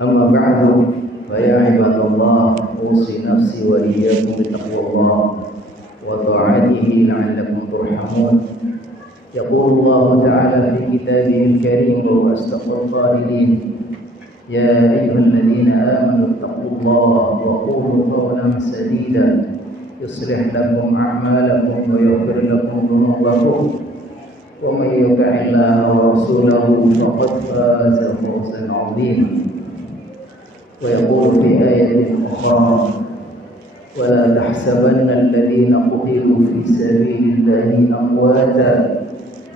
أما بعد فيا عباد الله أوصي نفسي وإياكم بتقوى الله وطاعته لعلكم ترحمون. يقول الله تعالى في كتابه الكريم وهو أصدق القائلين: يا أيها الذين آمنوا اتقوا الله وقولوا قولا سديدا يصلح لكم أعمالكم ويغفر لكم ذنوبكم ومن يطع الله ورسوله فقد فاز فوزا عظيما. ويقول في آية أخرى: ولا تحسبن الذين قتلوا في سبيل الله أمواتا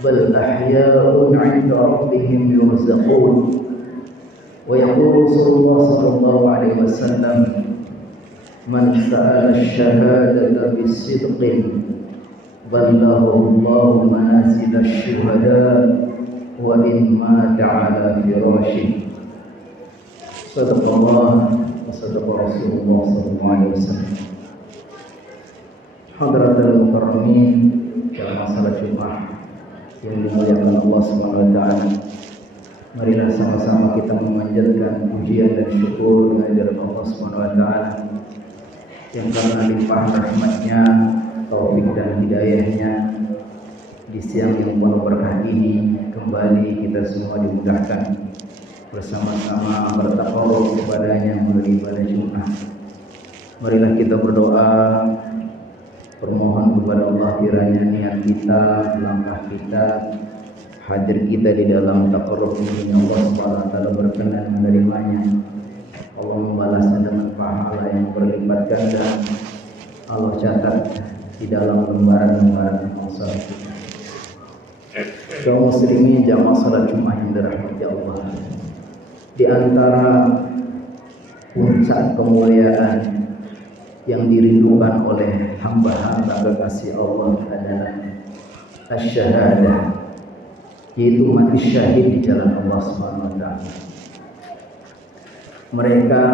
بل أحياء عند ربهم يرزقون. ويقول رسول الله صلى الله عليه وسلم: من سأل الشهادة بصدق بلغه الله منازل الشهداء وإن مات على فراشه. صدق الله وصدق رسول الله صلى الله عليه وسلم. Hadratul mukarramin, dalam salat Jumat yang dimuliakan Allah Subhanahu wa taala. Marilah sama-sama kita memanjatkan pujian dan syukur kehadirat Allah Subhanahu wa taala yang karena limpahan rahmatnya, taufik dan hidayahnya, di siang yang penuh berkah ini kembali kita semua dimudahkan bersama-sama bertakarub kepadanya melalui ibadah Jumat. Marilah kita berdoa, bermohon kepada Allah kiranya niat kita, langkah kita, hadir kita di dalam takarub ini Allah Subhanahu wa taala berkenan menerimanya. Allah membalasnya dengan pahala yang berlipat ganda. Allah catat di dalam lembaran-lembaran amal saleh kita. Kaum muslimin jamaah salat Jumat yang dirahmati Allah, di antara puncak kemuliaan yang dirindukan oleh hamba-hamba kekasih Allah adalah asy-syahadah, yaitu mati syahid di jalan Allah Subhanahu wa taala. Mereka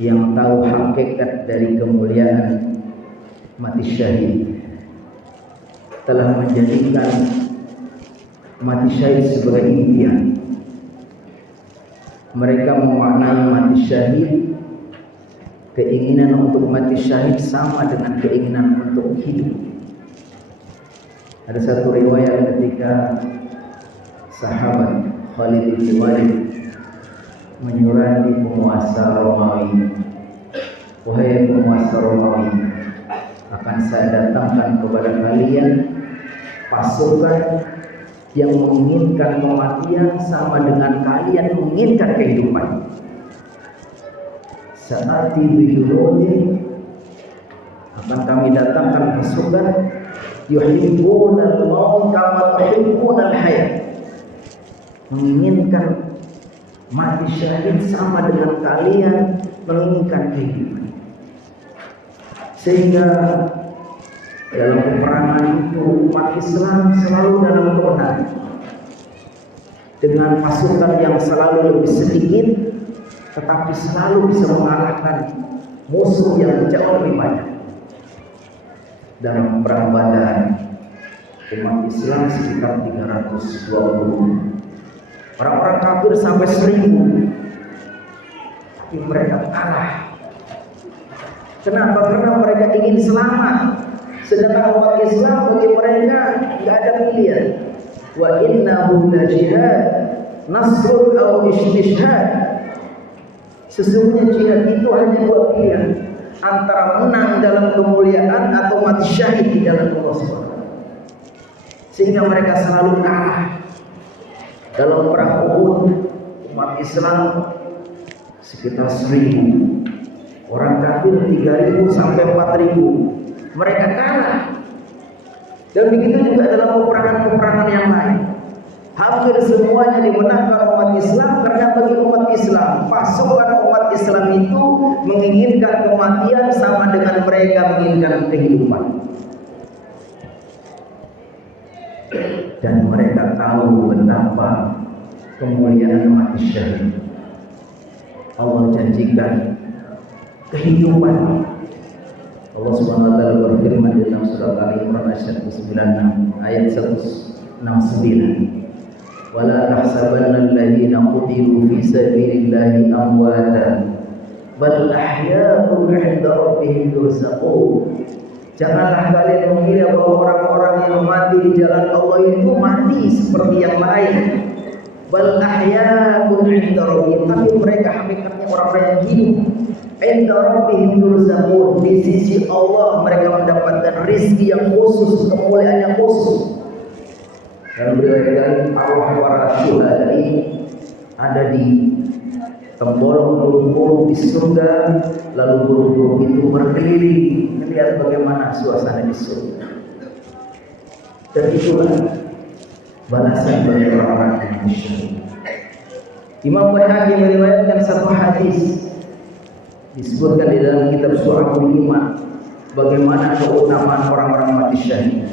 yang tahu hakikat dari kemuliaan mati syahid telah menjadikan mati syahid sebagai impian. Mereka memaknai mati syahid, keinginan untuk mati syahid sama dengan keinginan untuk hidup. Ada satu riwayat ketika sahabat Khalid bin Walid menyurati penguasa Romawi, "Wahai penguasa Romawi, akan saya datangkan kepada kalian pasukan yang menginginkan kematian sama dengan kalian menginginkan kehidupan. Saati bijuluni, akan kami datangkan pasukan yuhibbuna al-maut kama tuhibbuna al-hayat, menginginkan mati syahid sama dengan kalian menginginkan kehidupan. Sehingga dalam peperangan itu umat Islam selalu dalam kemenangan, dengan pasukan yang selalu lebih sedikit tetapi selalu bisa mengalahkan musuh yang jauh lebih banyak. Dalam perang Badar umat Islam sekitar 320, orang-orang kafir sampai 1000, tapi mereka kalah. Kenapa? Karena mereka ingin selamat. Sedangkan umat Islam bagi mereka tidak ada pilihan. Wa innahu la jihad nasrun aw istishhad. Sesungguhnya jihad itu hanya dua pilihan, antara menang dalam kemuliaan atau mati syahid di jalan Allah Subhanahu. Sehingga mereka selalu kalah. Dalam perang Uhud umat Islam sekitar 1000, orang kafir 3000 sampai 4000. Mereka kalah. Dan begitu juga dalam peperangan-peperangan yang lain. Hampir semuanya dimenangkan umat Islam, karena bagi umat Islam, pasukan umat Islam itu menginginkan kematian sama dengan mereka menginginkan kehidupan. Dan mereka tahu betapa kemuliaan mati syahid. Allah janjikan kehidupan. Allah Subhanahu wa taala berfirman dalam surat Ali Imran ayat 169, Wala tahsabanna alladziina qutilu fi sabilillahi amwatan bal ahya'un 'inda rabbihim yurzaqun. Janganlah kalian mengira bahwa orang-orang yang mati di jalan Allah itu mati seperti yang lain. Bal ahya'un 'inda rabbihim, tapi mereka hakikatnya orang-orang yang hidup. 'Inda rabbihim yurzaqun, di sisi Allah mereka mendapatkan rezeki yang khusus, kemuliaan yang khusus. Dan berikan arwah para syuhada ini ada di tembolong burung-burung di surga, lalu burung-burung itu berkeliling melihat bagaimana suasana di surga. Dan itulah balasan bagi orang-orang yang syahid. Imam Baihaqi meriwayatkan satu hadis disebutkan di dalam kitab Syu'abul Iman bagaimana keutamaan orang-orang mati syahid.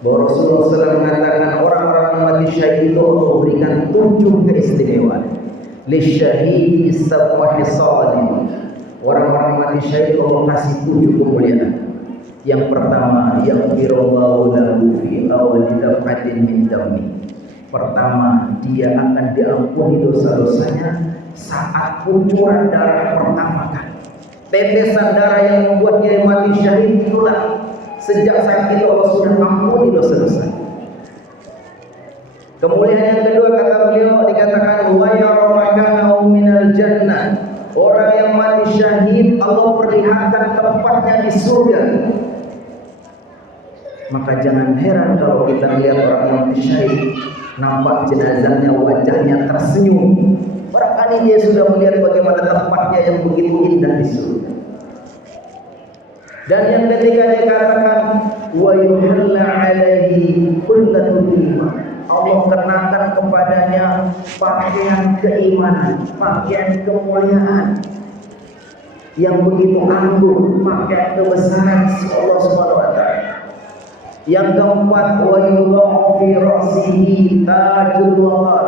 Bahwa Rasulullah SAW mengatakan orang-orang yang mati syahid itu Allah memberikan 7 keistimewaan. Lisyahid sab'u hisalin. Orang-orang mati syahid Allah kasih 7 kemuliaan. Yang pertama, yaghfirullahu lahu fi awwali daf'atin min dammi. Pertama, dia akan diampuni dosa-dosanya saat kucuran darah pertama kali. Tetesan darah yang membuat dia mati syahid itulah sejak saat itu Allah sudah ampuni dosa-dosa. Kemuliaan yang kedua kata beliau dikatakan wa yara makanahu minal jannah. Orang yang mati syahid Allah perlihatkan tempatnya di surga. Maka jangan heran kalau kita lihat orang yang mati syahid nampak jenazahnya wajahnya tersenyum. Barangkali dia sudah melihat bagaimana tempatnya yang begitu indah di surga. Dan yang ketiga dia katakan wa yuhalla alaihi kullatun iman. Allah kenakan kepadanya pakaian keimanan, pakaian kemuliaan yang begitu agung, pakaian kebesaran si Allah Subhanahu wa taala. Yang keempat wa yudha'u fi ra'sihi tajul waqar.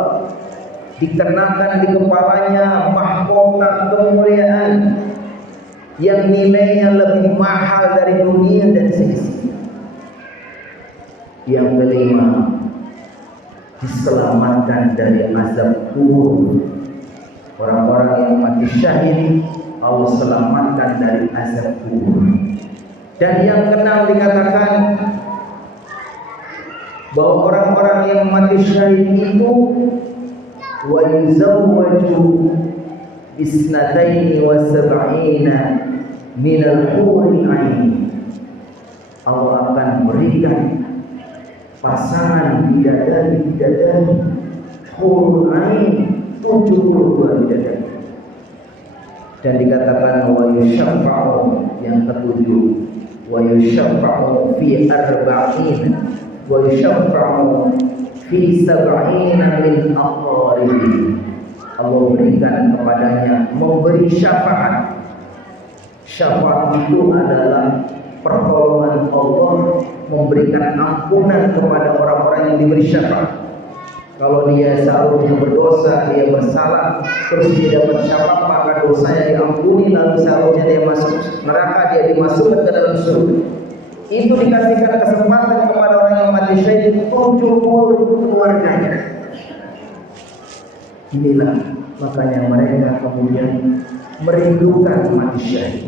Dikenakan di kepalanya mahkota kemuliaan yang nilainya lebih mahal dari dunia dan seisinya. Yang kelima, diselamatkan dari azab kubur. Orang-orang yang mati syahid Allah selamatkan dari azab kubur. Dan yang keenam dikatakan bahwa orang-orang yang mati syahid itu wa yuzawwaju isnataini wa sab'ina minal huri ain. Allah akan berikan pasangan bidadari hurul ain 72 bidadari. Dan dikatakan wa yushaffa'u yang ketujuh wa yushaffa'u fi arba'in wa yushaffa'u fi sab'ina min aqaribi. Allah berikan kepadanya memberi syafaat. Syafaat itu adalah pertolongan Allah memberikan ampunan kepada orang-orang yang diberi syafaat. Kalau dia seharusnya berdosa, dia bersalah, terus dia dapat syafaat, maka dosanya diampuni, lalu seharusnya dia masuk neraka, dia dimasukkan ke dalam surga. Itu dikasihkan kesempatan kepada orang yang mati syahid 70 keluarganya. Inilah makanya mereka kemudian merindukan mati syahid.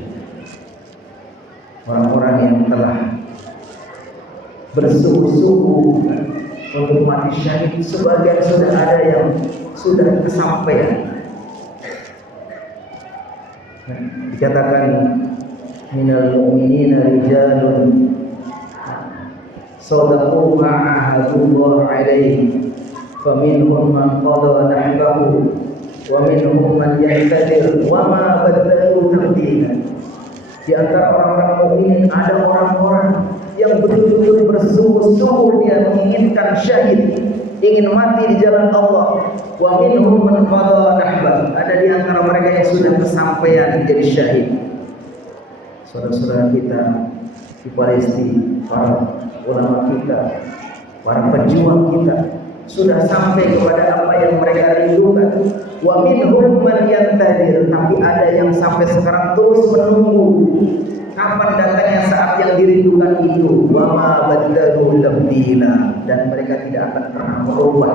Orang-orang yang telah bersungguh-sungguh untuk mati syahid, sebagian sudah ada yang sudah kesampaian. Dikatakan minal mu'minina rijalun sadaqu ma'ahadullah alaihi faminhum man qada nahbahu wa minhum man yahtadir wa ma badalu tabdila. Di antara orang-orang mukmin ada orang-orang yang betul-betul bersungguh-sungguh dia menginginkan syahid, ingin mati di jalan Allah. Wa minhum man qada nahbah. Ada di antara mereka yang sudah kesampaian menjadi syahid. Saudara-saudara kita di Palestina, para ulama kita, para pejuang kita sudah sampai kepada apa yang mereka rindukan. Wa minhum man yantadir, tapi ada yang sampai sekarang terus menunggu kapan datangnya saat yang dirindukan itu. Wa ma badalu tabdila, dan mereka tidak akan pernah berubah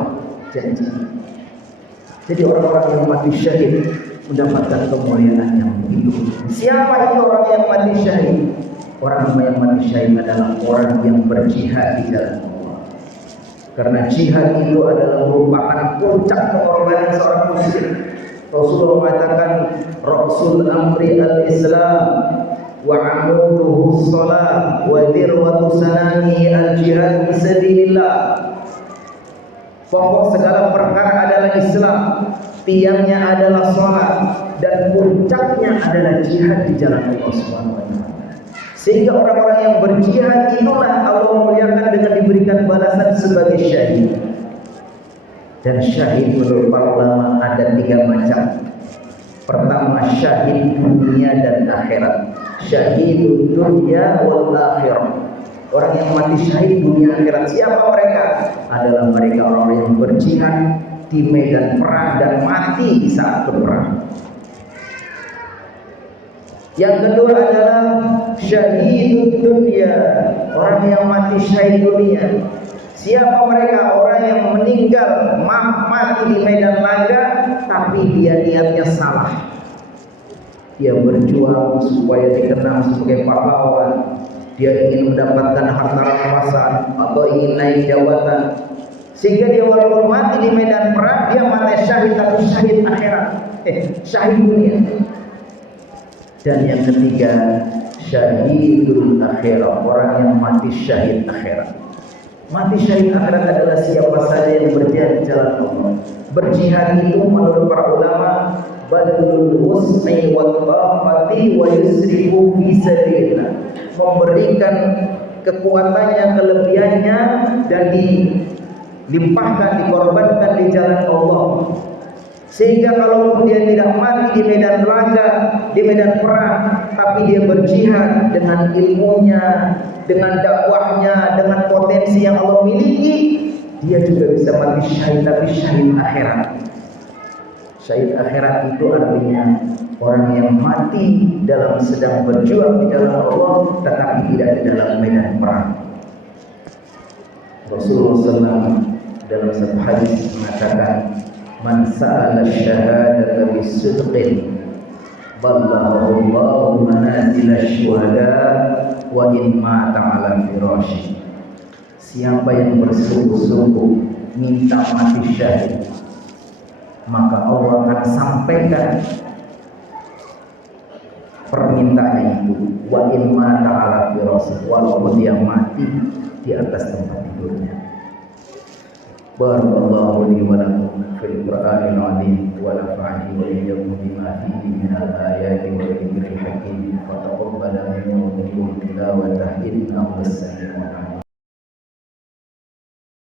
janji. Jadi orang-orang yang mati syahid mendapatkan kemuliaan yang begitu. Siapa itu orang yang mati syahid? Orang yang mati syahid adalah orang yang berjihad di jalan Allah. Karena jihad itu adalah merupakan puncak pengorbanan seorang muslim. Rasulullah mengatakan, Rasul amri al-Islam wa amuduhu shalah wa dirwatu sanami al-jihad fisabilillah. Pokok segala perkara adalah Islam, tiangnya adalah salat, dan puncaknya adalah jihad di jalan Allah Subhanahu wa taala. Sehingga orang-orang yang berjihad itulah Allah muliakan dengan diberikan balasan sebagai syahid. Dan syahid menurut para ulama ada 3 macam. Pertama, syahid dunia dan akhirat. Syahidul dunia wal akhirah. Orang yang mati syahid dunia akhirat, siapa mereka? Adalah mereka orang yang berjihad di medan perang dan mati di saat berperang. Yang kedua adalah syahidul dunia, orang yang mati syahid dunia. Siapa mereka? Orang yang meninggal mati di medan laga, tapi dia niatnya salah. Dia berjuang supaya dikenang sebagai pahlawan. Dia ingin mendapatkan harta rampasan atau ingin naik jabatan, sehingga dia walaupun mati di medan perang dia mati syahid, tapi syahid akhirat, syahid dunia. Dan yang ketiga, syahidul akhirat, orang yang mati syahid akhirat. Mati syahid akhirat adalah siapa saja yang berjihad di jalan Allah. Berjihad itu menurut para ulama badlul wus'i wa taqati wa yusrifu fi sabilillah, memberikan kekuatannya, kelebihannya, dan dilimpahkan, dikorbankan di jalan Allah. Sehingga kalau dia tidak mati di medan laga, di medan perang, tapi dia berjihad dengan ilmunya, dengan dakwahnya, dengan potensi yang Allah miliki, dia juga bisa mati syahid, tapi syahid akhirat. Syahid akhirat itu artinya orang yang mati dalam sedang berjuang di jalan Allah, tetapi tidak di dalam medan perang. Rasulullah SAW dalam satu hadis mengatakan, man sa'ala syahadata bisidqin ballaghahu Allahu manazil asy-syuhada wa in mata 'ala firasyi. Siapa yang bersungguh-sungguh minta mati syahid, maka Allah akan sampaikan permintaannya itu, wa in mata 'ala firasyi, walaupun dia mati di atas tempat tidurnya. Barakallahu li wa lakum fil Qur'anil 'azim wa nafa'ani wa iyyakum bima fihi minal ayati wa dzikril hakim. Fa taqabbal minna wa minkum tilawatahu innahu was-sami'ul 'alim.